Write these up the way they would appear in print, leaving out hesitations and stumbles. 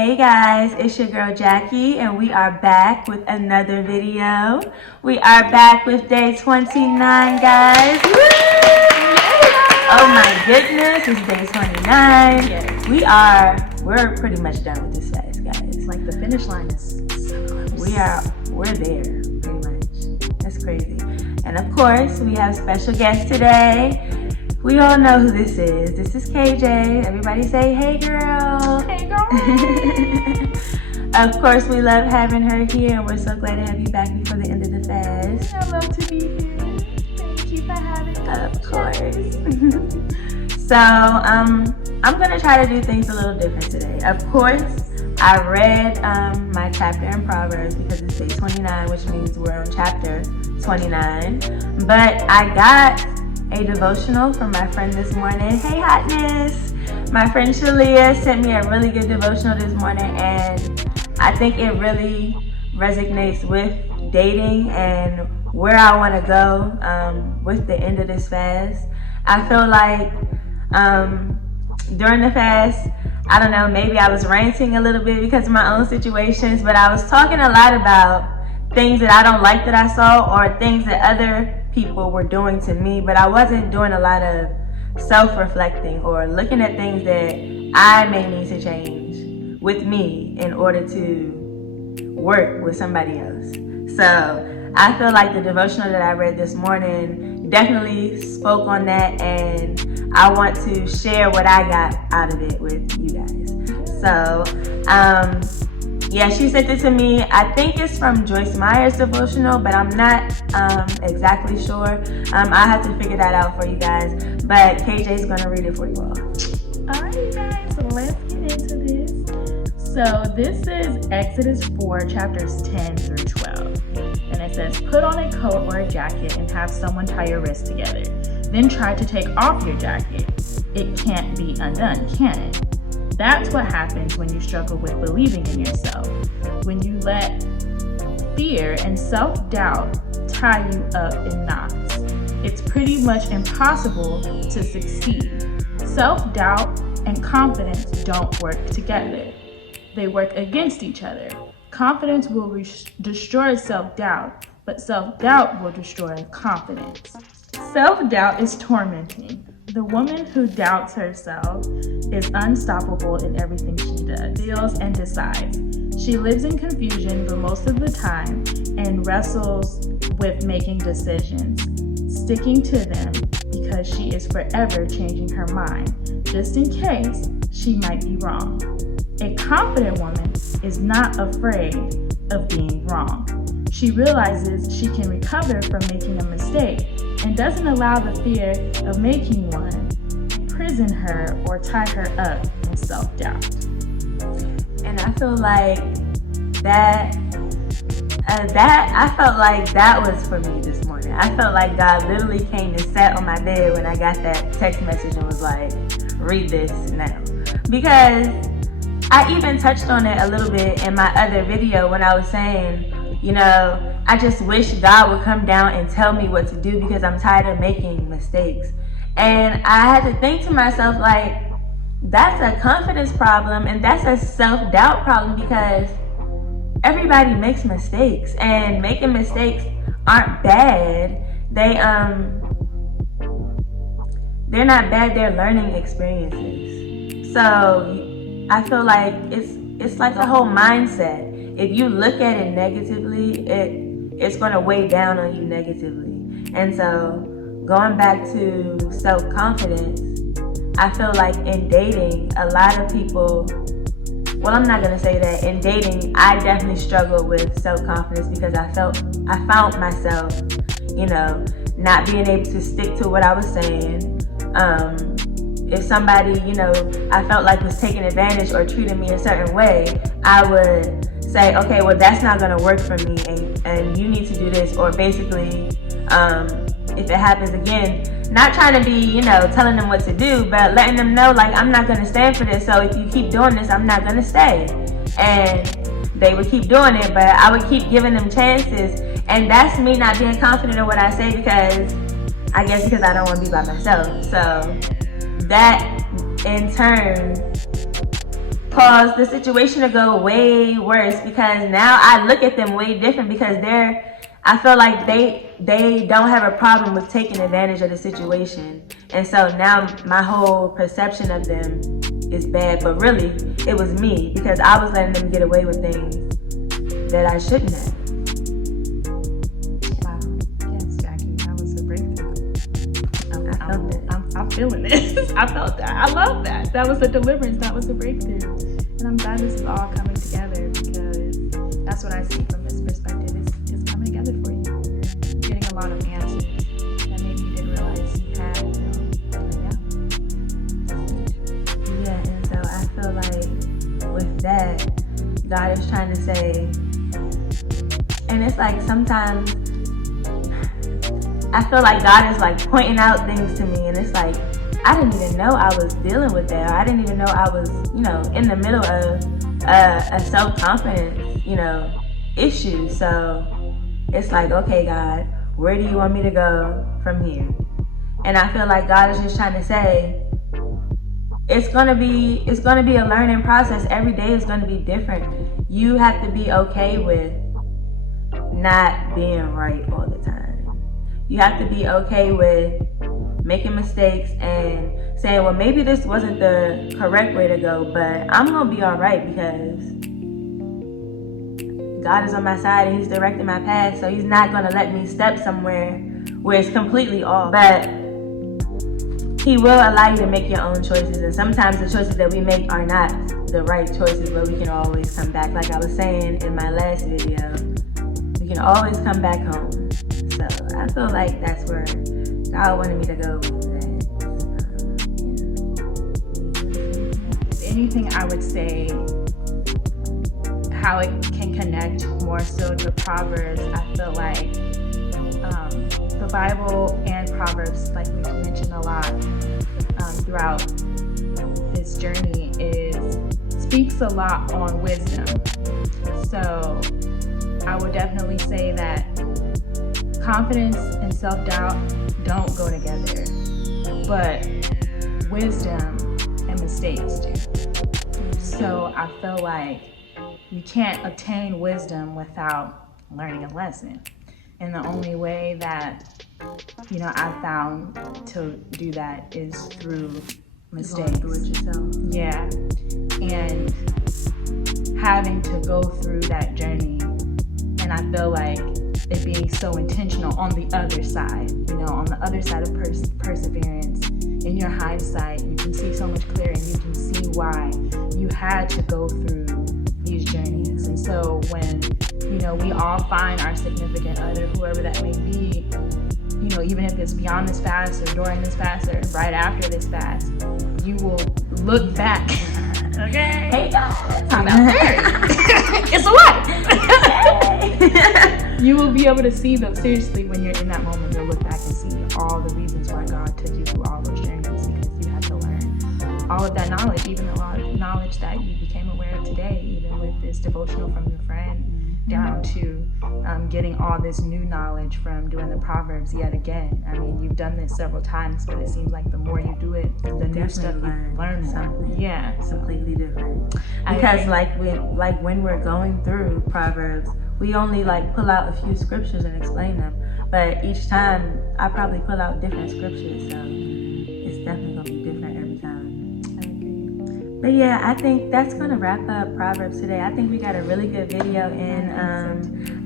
Hey guys, it's your girl Jackie and we are back with another video. We are back with day 29, guys. Woo! Oh my goodness, it's day 29. Yes. We're pretty much done with this fast, guys. Like the finish line is so close. We're there, pretty much. That's crazy. And of course, we have special guests today. We all know who this is. This is KJ. Everybody say, hey girl. Hey girl. Of course, we love having her here, and we're so glad to have you back before the end of the fast. I love to be here. Thank you for having me. Of course. So, I'm going to try to do things a little different today. Of course, I read my chapter in Proverbs because it's day 29, which means we're on chapter 29. But I got a devotional from my friend this morning. Hey hotness! My friend Shalia sent me a really good devotional this morning, and I think it really resonates with dating and where I want to go with the end of this fast. I feel like during the fast, I don't know, maybe I was ranting a little bit because of my own situations, but I was talking a lot about things that I don't like that I saw or things that other people were doing to me, but I wasn't doing a lot of self-reflecting or looking at things that I may need to change with me in order to work with somebody else. So I feel like the devotional that I read this morning definitely spoke on that, and I want to share what I got out of it with you guys. So yeah, she sent it to me. I think it's from Joyce Meyer's devotional, but I'm not exactly sure. I have to figure that out for you guys. But KJ's going to read it for you all. Alright, you guys, so let's get into this. So this is Exodus 4, chapters 10 through 12. And it says, put on a coat or a jacket and have someone tie your wrists together. Then try to take off your jacket. It can't be undone, can it? That's what happens when you struggle with believing in yourself. When you let fear and self-doubt tie you up in knots. It's pretty much impossible to succeed. Self-doubt and confidence don't work together. They work against each other. Confidence will destroy self-doubt, but self-doubt will destroy confidence. Self-doubt is tormenting. The woman who doubts herself is unstoppable in everything she does, feels, and decides. She lives in confusion for most of the time and wrestles with making decisions, sticking to them because she is forever changing her mind, just in case she might be wrong. A confident woman is not afraid of being wrong. She realizes she can recover from making a mistake and doesn't allow the fear of making one prison her or tie her up in self-doubt. And I feel like I felt like that was for me this morning. I felt like God literally came and sat on my bed when I got that text message and was like, read this now. Because I even touched on it a little bit in my other video when I was saying, you know, I just wish God would come down and tell me what to do because I'm tired of making mistakes. And I had to think to myself, like, that's a confidence problem and that's a self-doubt problem because everybody makes mistakes, and making mistakes aren't bad. They're not bad, they're learning experiences. So I feel like it's like a whole mindset. If you look at it negatively, it's going to weigh down on you negatively. And so going back to self-confidence, I feel like in dating, a lot of people, well, I'm not going to say that. In dating, I definitely struggled with self-confidence because I found myself, you know, not being able to stick to what I was saying. If somebody, you know, I felt like was taking advantage or treating me a certain way, I would say, okay, well, that's not going to work for me, and you need to do this. Or basically, if it happens again, not trying to be, you know, telling them what to do, but letting them know, like, I'm not going to stand for this. So if you keep doing this, I'm not going to stay. And they would keep doing it, but I would keep giving them chances. And that's me not being confident in what I say because I don't want to be by myself. So that in turn cause the situation to go way worse, because now I look at them way different, because I feel like they don't have a problem with taking advantage of the situation. And so now my whole perception of them is bad, but really it was me, because I was letting them get away with things that I shouldn't have. Wow. Yes, Jackie, that was a breakthrough. I'm feeling this. I felt that. I love that. That was a deliverance. That was a breakthrough. And I'm glad this is all coming together, because that's what I see from this perspective. It's coming together for you. You're getting a lot of answers that maybe you didn't realize you had. Yeah, and so I feel like with that, God is trying to say, and it's like sometimes I feel like God is like pointing out things to me, and it's like I didn't even know I was dealing with that. Or I didn't even know I was, in the middle of a self-confidence, issue. So it's like, okay, God, where do you want me to go from here? And I feel like God is just trying to say, it's gonna be a learning process. Every day is gonna be different. You have to be okay with not being right all the time. You have to be okay with making mistakes and saying, well, maybe this wasn't the correct way to go, but I'm gonna be all right, because God is on my side and He's directing my path. So He's not gonna let me step somewhere where it's completely off. But He will allow you to make your own choices, and sometimes the choices that we make are not the right choices, but we can always come back. Like I was saying in my last video, we can always come back home. So I feel like that's where God wanted me to go with that. Anything I would say, how it can connect more so to Proverbs, I feel like the Bible and Proverbs, like we've mentioned a lot throughout this journey, speaks a lot on wisdom. So I would definitely say that confidence and self-doubt don't go together, but wisdom and mistakes do. So I feel like you can't obtain wisdom without learning a lesson. And the only way that, I found to do that is through mistakes. Going through it yourself. Yeah. And having to go through that journey. And I feel like it being so intentional on the other side, on the other side of perseverance. In your hindsight, you can see so much clearer, and you can see why you had to go through these journeys. And so when, we all find our significant other, whoever that may be, even if it's beyond this fast or during this fast or right after this fast, you will look back. Okay. Hey guys. Talk about 30. It's a lot. You will be able to see them. Seriously, when you're in that moment, you'll look back and see all the reasons why God took you through all those journeys, because you had to learn all of that knowledge, even a lot of knowledge that you became aware of today, even with this devotional from your friend, down to getting all this new knowledge from doing the Proverbs yet again. I mean, you've done this several times, but it seems like the more you do it, the new stuff you learn more. Something. Yeah, it's completely different. Because when we're going through Proverbs, we only pull out a few scriptures and explain them. But each time, I probably pull out different scriptures, so it's definitely gonna be different every time. I agree. But yeah, I think that's gonna wrap up Proverbs today. I think we got a really good video in.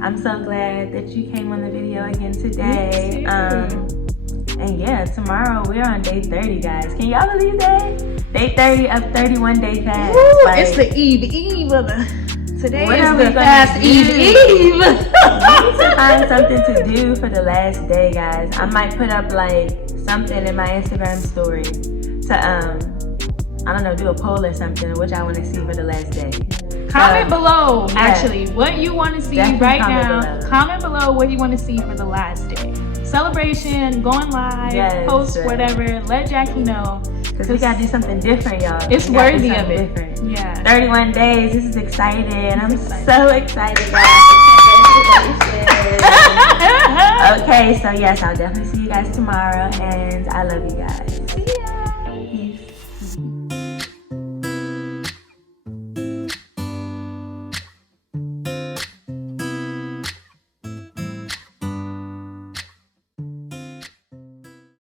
I'm so glad that you came on the video again today. And yeah, tomorrow we're on day 30, guys. Can y'all believe that? Day 30 of 31 day fast. Woo, it's the eve of the. Today what is are we the gonna fast do? eve. We need to find something to do for the last day, guys. I might put up something in my Instagram story to I don't know, do a poll or something, which I want to see for the last day. Comment below, actually, what you want to see right now. Below. Comment below what you want to see for the last day. Celebration, going live, post, whatever. Let Jackie know. Because we got to do something different, y'all. It's worthy of it. Different. Yeah. 31 days. This is exciting. I'm so excited, guys. Okay, so yes, I'll definitely see you guys tomorrow. And I love you guys.